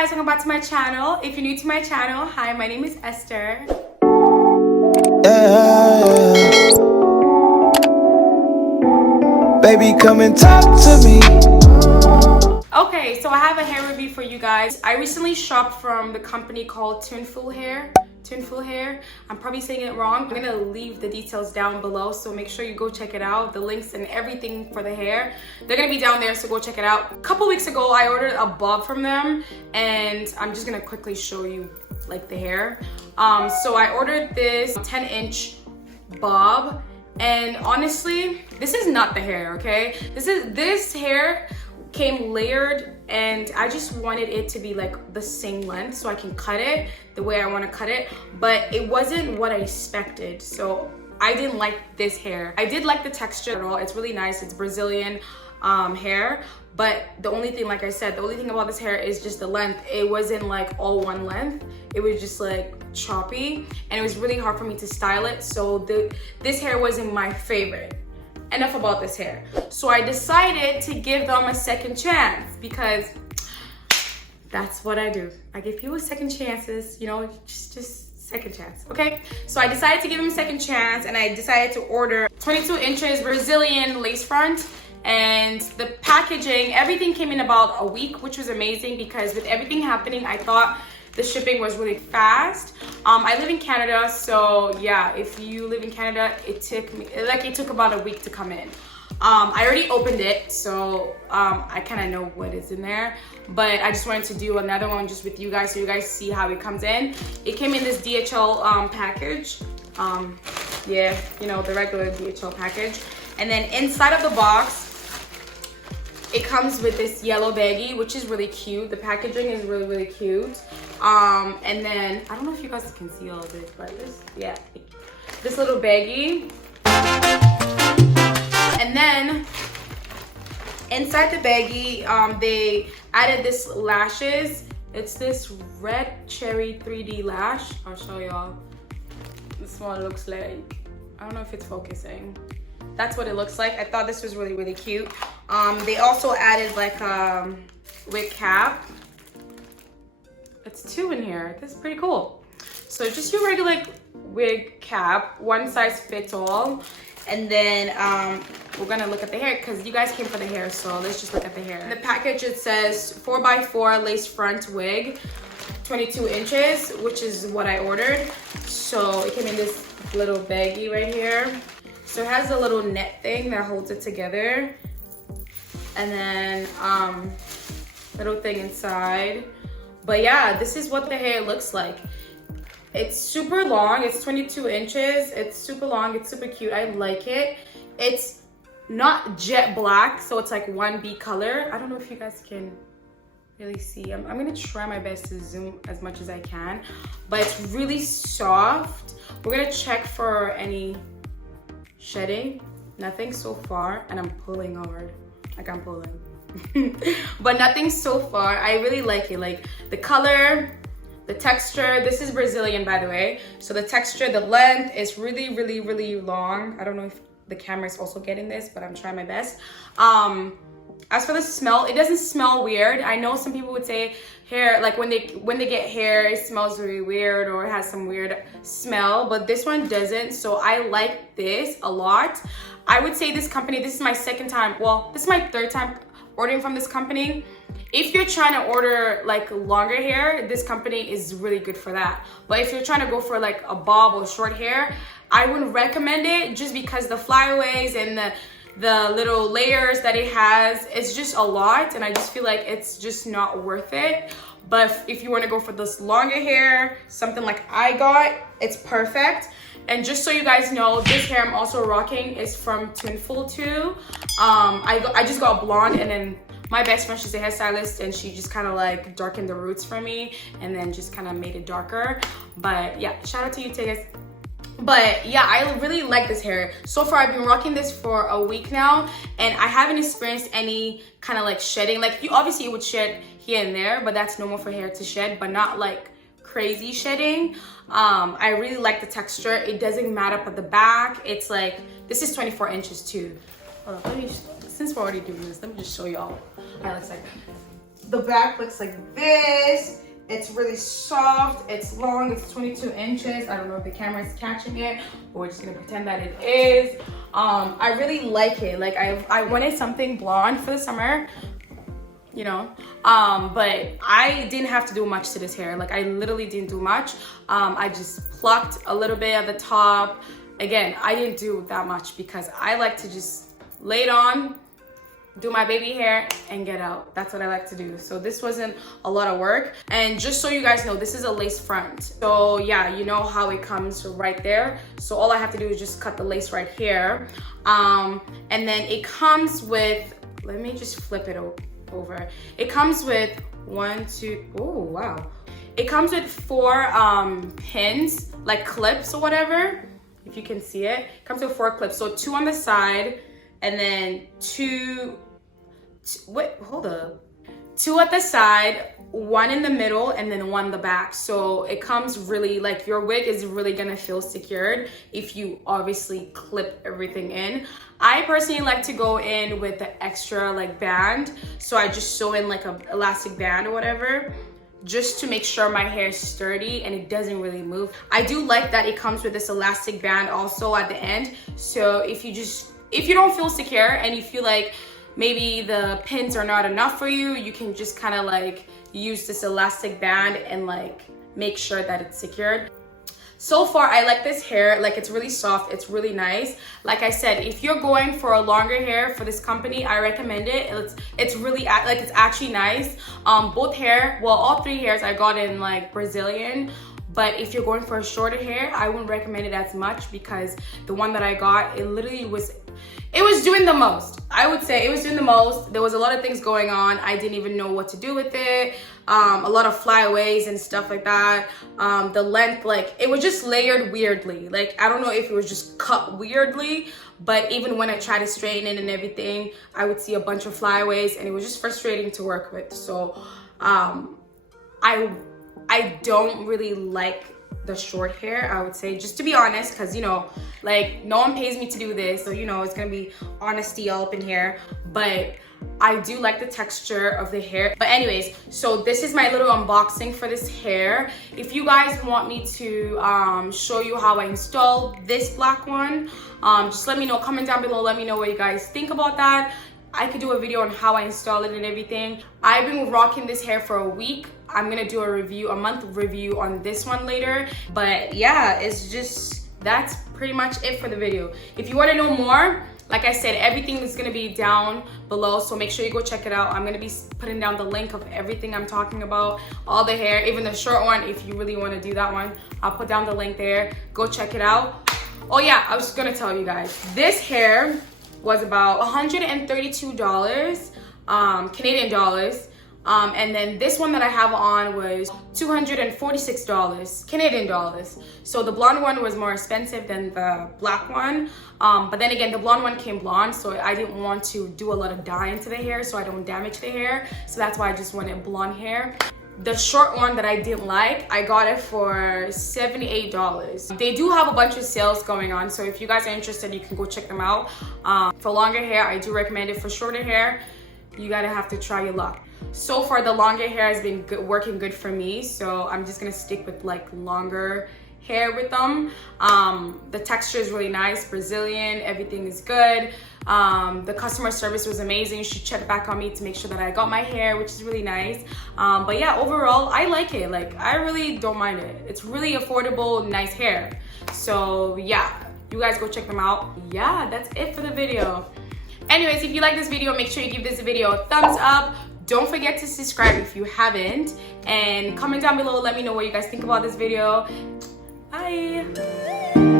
guys, welcome back to my channel. If you're new to my channel, hi, my name is Esther. Yeah. Baby, come and talk to me. Okay, so I have a hair review for you guys. I recently shopped from the company called Tunefulhair. Tunefulhair. I'm probably saying it wrong. I'm gonna leave the details down below, so make sure you go check it out. The links and everything for the hair, they're gonna be down there, so go check it out. A couple weeks ago, I ordered a bob from them, and I'm just gonna quickly show you like the hair. So I ordered this 10-inch bob, and honestly, this is not the hair, okay? This hair came layered, and I just wanted it to be like the same length so I can cut it the way I want to cut it, but it wasn't what I expected, so I didn't like this hair. I did like the texture at all. It's really nice. It's Brazilian hair, but the only thing, like I said, the only thing about this hair is just the length. It wasn't like all one length. It was just like choppy, and it was really hard for me to style it, so this hair wasn't my favorite. Enough about this hair. So I decided to give them a second chance, because that's what I do. I give people second chances, you know, just second chance, okay? So I decided to give them a second chance, and I decided to order 22 inches Brazilian lace front. And the packaging, everything came in about a week, which was amazing, because with everything happening, I thought the shipping was really fast. I live in Canada, so yeah, if you live in Canada, it took about a week to come in. I already opened it, so I kind of know what is in there, but I just wanted to do another one just with you guys, so you guys see how it comes in. It came in this DHL package. Yeah, you know, the regular DHL package. And then inside of the box, it comes with this yellow baggie, which is really cute. The packaging is really, really cute. And then, I don't know if you guys can see all of this, but this little baggie. And then, inside the baggie, they added this lashes. It's this red cherry 3D lash. I'll show y'all. This one looks like, I don't know if it's focusing. That's what it looks like. I thought this was really, really cute. They also added like a wig cap. It's two in here. This is pretty cool. So just your regular wig cap, one size fits all. And then we're gonna look at the hair, because you guys came for the hair, so let's just look at the hair. In the package, it says 4x4 lace front wig, 22 inches, which is what I ordered. So it came in this little baggie right here. So it has a little net thing that holds it together. And then little thing inside. But yeah, this is what the hair looks like. It's super long. It's 22 inches. It's super long. It's super cute. I like it. It's not jet black, so it's like 1B color. I don't know if you guys can really see. I'm gonna try my best to zoom as much as I can, but it's really soft. We're gonna check for any shedding. Nothing so far, and I'm pulling hard. Like I'm pulling. But nothing so far. I really like it. Like the color, the texture. This is Brazilian, by the way. So the texture, the length is really, really, really long. I don't know if the camera is also getting this, but I'm trying my best. As for the smell, it doesn't smell weird. I know some people would say hair, like when they get hair, it smells very weird or it has some weird smell, but this one doesn't. So I like this a lot. I would say this company, this is my second time, well, this is my third time ordering from this company. If you're trying to order like longer hair, this company is really good for that. But if you're trying to go for like a bob or short hair, I wouldn't recommend it, just because the flyaways and the little layers that it has, it's just a lot, and I just feel like it's just not worth it. But if you want to go for this longer hair, something like I got, it's perfect. And just so you guys know, this hair I'm also rocking is from Tuneful too. I just got blonde, and then my best friend, she's a hairstylist, and she just kind of like darkened the roots for me and then just kind of made it darker. But yeah, shout out to you, Tegas. But yeah, I really like this hair. So far, I've been rocking this for a week now, and I haven't experienced any kind of like shedding. Like, you obviously it would shed here and there, but that's normal for hair to shed, but not like crazy shedding. I really like the texture. It doesn't mat up at the back. It's like, this is 24 inches too. Hold on, since we're already doing this, let me just show y'all how it looks like. the back looks like this. It's really soft, it's long, it's 22 inches. I don't know if the camera is catching it, but we're just gonna pretend that it is. I really like it. Like I wanted something blonde for the summer, you know, but I didn't have to do much to this hair. Like I literally didn't do much. I just plucked a little bit at the top. Again, I didn't do that much because I like to just lay it on, do my baby hair and get out. That's what I like to do. So this wasn't a lot of work. And just so you guys know, this is a lace front. So yeah, you know how it comes right there. So all I have to do is just cut the lace right here. And then it comes with, let me just flip it over. It comes with oh wow. It comes with 4 pins, like clips or whatever. If you can see it, it comes with 4 clips. So 2 on the side, and then 2 at the side, 1 in the middle, and then 1 in the back. So it comes really, like your wig is really gonna feel secured if you obviously clip everything in. I personally like to go in with the extra like band. So I just sew in like an elastic band or whatever, just to make sure my hair is sturdy and it doesn't really move. I do like that it comes with this elastic band also at the end. So if you don't feel secure and you feel like maybe the pins are not enough for you, you can just kind of like use this elastic band and like make sure that it's secured. So far, I like this hair. Like it's really soft, it's really nice. Like I said, if you're going for a longer hair for this company, I recommend it. It's really, like it's actually nice. Both hair, well, all 3 hairs I got in like Brazilian. But if you're going for a shorter hair, I wouldn't recommend it as much because the one that I got, it literally was doing the most. I would say it was doing the most. There was a lot of things going on. I didn't even know what to do with it. A lot of flyaways and stuff like that. The length, like it was just layered weirdly. Like I don't know if it was just cut weirdly, but even when I tried to straighten it and everything, I would see a bunch of flyaways and it was just frustrating to work with. So I don't really like the short hair, I would say, just to be honest, because you know, like no one pays me to do this, so you know it's gonna be honesty all up in here. But I do like the texture of the hair. But anyways, so this is my little unboxing for this hair. If you guys want me to show you how I install this black one, just let me know, comment down below, let me know what you guys think about that. I could do a video on how I install it and everything. I've been rocking this hair for a week. I'm gonna do a month review on this one later. But yeah, it's just, that's pretty much it for the video. If you wanna know more, like I said, everything is gonna be down below, so make sure you go check it out. I'm gonna be putting down the link of everything I'm talking about, all the hair, even the short one, if you really wanna do that one. I'll put down the link there, go check it out. Oh yeah, I was just gonna tell you guys, this hair was about $132 Canadian dollars. And then this one that I have on was $246 Canadian dollars. So the blonde one was more expensive than the black one. But then again, the blonde one came blonde, so I didn't want to do a lot of dye into the hair so I don't damage the hair. So that's why I just wanted blonde hair. The short one that I didn't like, I got it for $78. They do have a bunch of sales going on, so if you guys are interested, you can go check them out. For longer hair, I do recommend it. For shorter hair, you gotta have to try your luck. So far, the longer hair has been working good for me, so I'm just gonna stick with like longer hair with them. The texture is really nice, Brazilian, everything is good. The customer service was amazing. She checked back on me to make sure that I got my hair, which is really nice. But yeah, overall, I like it. Like, I really don't mind it. It's really affordable, nice hair. So yeah, you guys go check them out. Yeah, that's it for the video. Anyways, if you like this video, make sure you give this video a thumbs up. Don't forget to subscribe if you haven't. And comment down below, let me know what you guys think about this video. Bye.